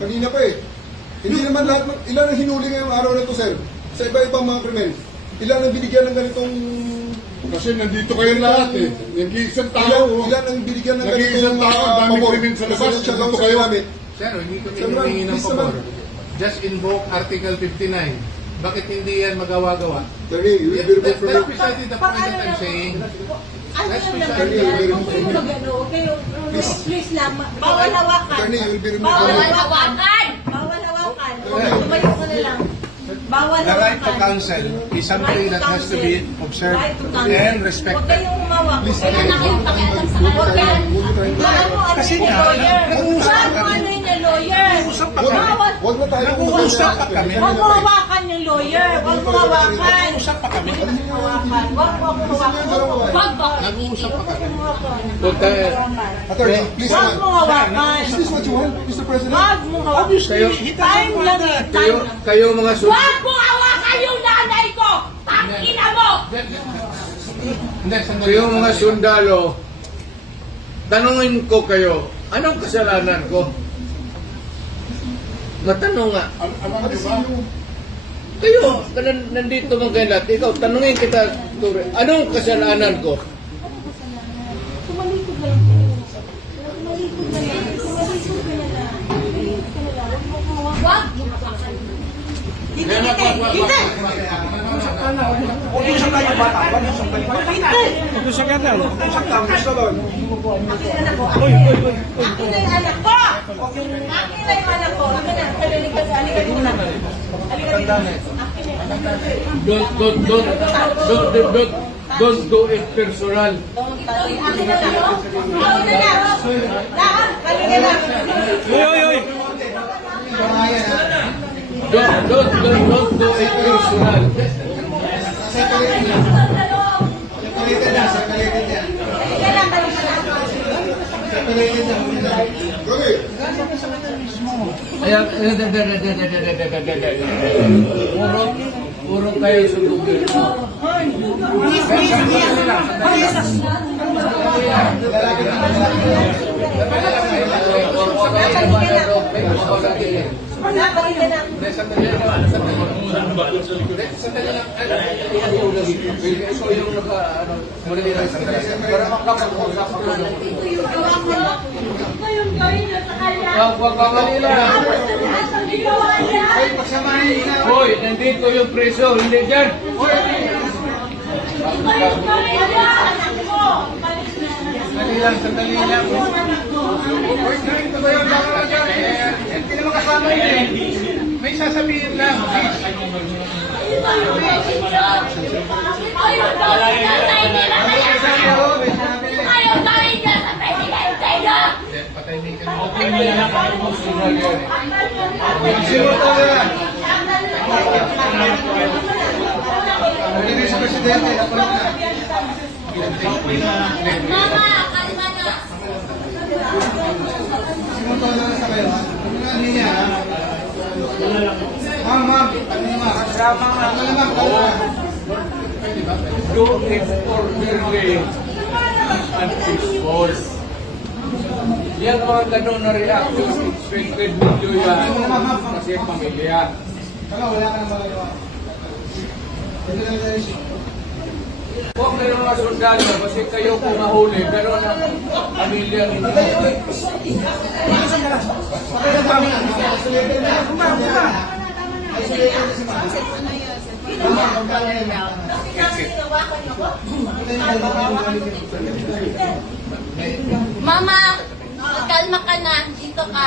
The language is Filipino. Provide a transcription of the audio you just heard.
Kanina pa eh. Hindi naman lahat, ilan ang hinuli ngayong araw na ito, sir? Sa iba-ibang mga krimen. Ilan ang binigyan ng ganitong... Kasi nandito kayo lahat eh. Nag-iisang tao. Ilan ang binigyan ng Nag-iisang ganitong tao, dami krimen sa labas. Siya lang Nandito sa kayo. namin. Sir, hindi kami Sir, humingi ng please pabor. naman. Just invoke Article 59. Bakit hindi yan magawa-gawa? Attorney, you will be removed from That's your... precisely the point that I'm saying. Ano That's yung precisely naman the yan? point. Huwag kayo mag-ano, huwag kayo, please lang, bawal hawakan. Attorney, you will be removed from Bawal your... hawakan! Bawal hawakan. Tumayo ka na lang. Bawal The right to hawakan. counsel is something that has to be observed Right to counsel. and Huwag respected. kayong umawak. Please, Huwag attorney. kayong pakialam sa Huwag kanila. tayo- Bawal mo ano Kasi yung nga, lawyer. nag-uusap Bawal mo ano yung lawyer. Nag-uusap pa kami. Bawal. Huwag na tayo Nag-uusap pa kami. Huwag mo hawakan yung lawyer. Huwag mo hawakan. Usap pa kami. Hawakan. Huwag mo ako hawakan. Huwag ba? Nag-uusap pa kami. Attorney, please Huwag mo naman. hawakan. Is this what you want, Mr. President? Huwag mo hawakan. Time lang eh. Time lang. Kayo mga Huwag mo hawakan yung nanay ko! Tangina mo! Hindi, sandali. Kayo mga sundalo, tanungin ko kayo, anong kasalanan ko? Matanong nga. Alam niyo ba? Kayo, nandito mga kayo lahat, ikaw, tanungin kita, Ture, anong kasalanan ko? Tumalikod na lang. Tumalikod na lang. Tumalikod ka na lang. Tumalikod ka na lang. Huwag mo hawakan. Huwag mo hawakan. Hindi, hindi, hindi. Huwag yung isang tayo bata. Huwag yung isang tayo bata. Huwag yung isang tayo. Huwag yung isang tayo. Gusto doon. Akin na po. Akin na yung anak ko. Akin na yung anak ko. Akin na. Halika dito na. Halika dito. Akin na yung anak ko. Don't do it personal. Akin na lang. Akin na lang. Lahat. Halika na. Don't do it personal. Okay. Kaya, puro kayo sundugin. Halika na. Sandali lang. Sandali lang. Ikaw yung muli lang sandali. Para makapag-usap ako. Ngayong gawin na sa kanya. Wag ka Manila. Ang ginawa niya. Hoy, nandito yung preso, hindi dyan. Ngayong gawin niya. Anak mo. Sandali lang. Sandali lang. Hindi naman kasama yun eh. May sasabihin lang. Ayun gawin niya sa inila. Ayun gawin niya sa presidente niya. Patahimikan mo. Sa presidente. Mama, kalma na. Simuntol na sa kayo. Ano na niya? Ma'am, ma'am. Ano naman? Ano naman? Do it orderly and peaceful. Yan mga ganun na reaction, expected video yan kasi pamilya. Wala ka nang magagawa. Ito na lang issue. Huwag kayo mga sundalo kasi kayo kung mahuli, pero ang pamilya ninyo. Mama, kalma ka na. Dito ka.